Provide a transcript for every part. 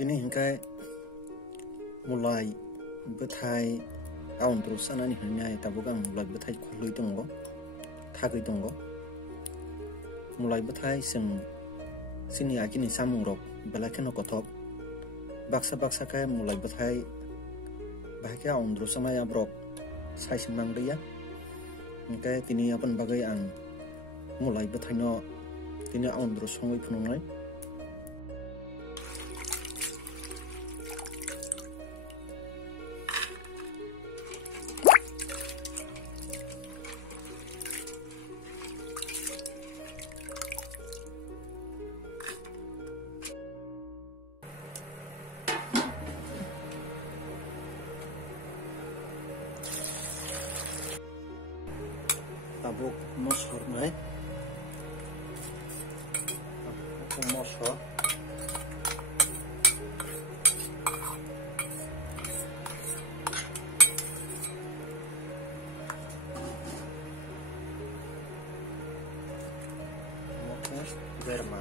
Ini hingkai mulai betai awan terus sana ni hanya tabukang mulai betai khului tongo thagui tongo mulai betai sini akini samung rok belakeno kothok baksa kai mulai betai bahkan awan terus sama ya brok sai simang dia hingkai tini apan bagai ang mulai betai no tini awan terus songoi phunongai tabuk mosor nai tabuk mosor mokes derma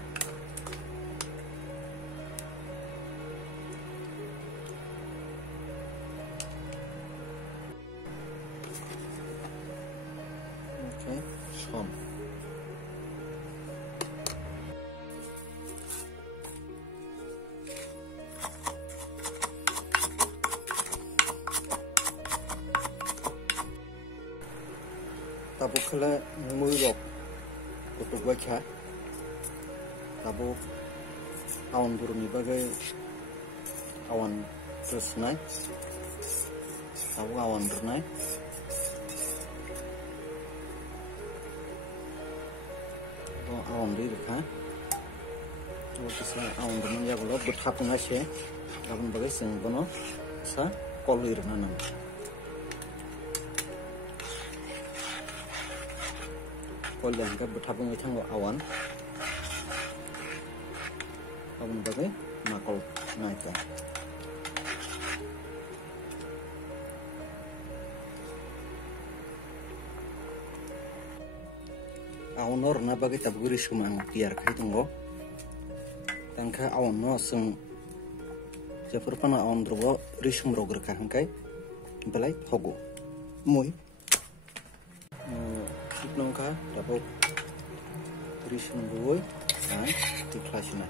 son tabuk kala mui rok untuk baca tabuk awan burung bagai awan terus naik tabuk awan bernai awan di dekat, kalau kita awan dengan ya kalau bertapung aja, awan bagai senggono, sa kolir nanam. Kolir angka bertapung itu nggak awan bagai makol naik. Awan nor na bagai tabuk risum ang tiar kai tunggo tangka awan no seng jafur pana awan drogo risum roger ka hangkai belai hogo mui sipnongka tabuk risum goi di klasina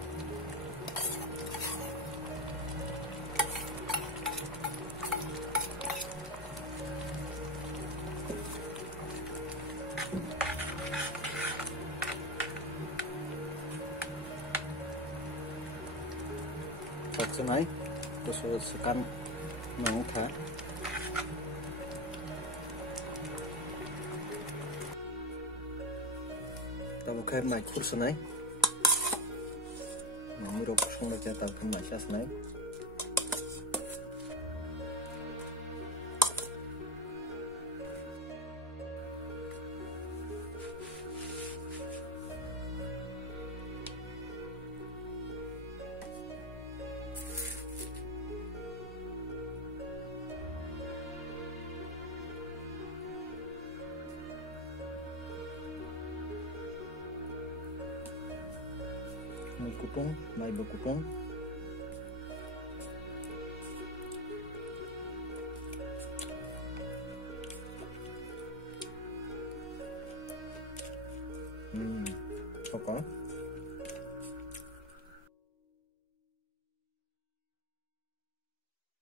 Senai, terus sekan mengukar. Tahu kan macam senai, mami rok sung lagi tahu kan macam senai. Mai kupung, mai berkupung. Apa?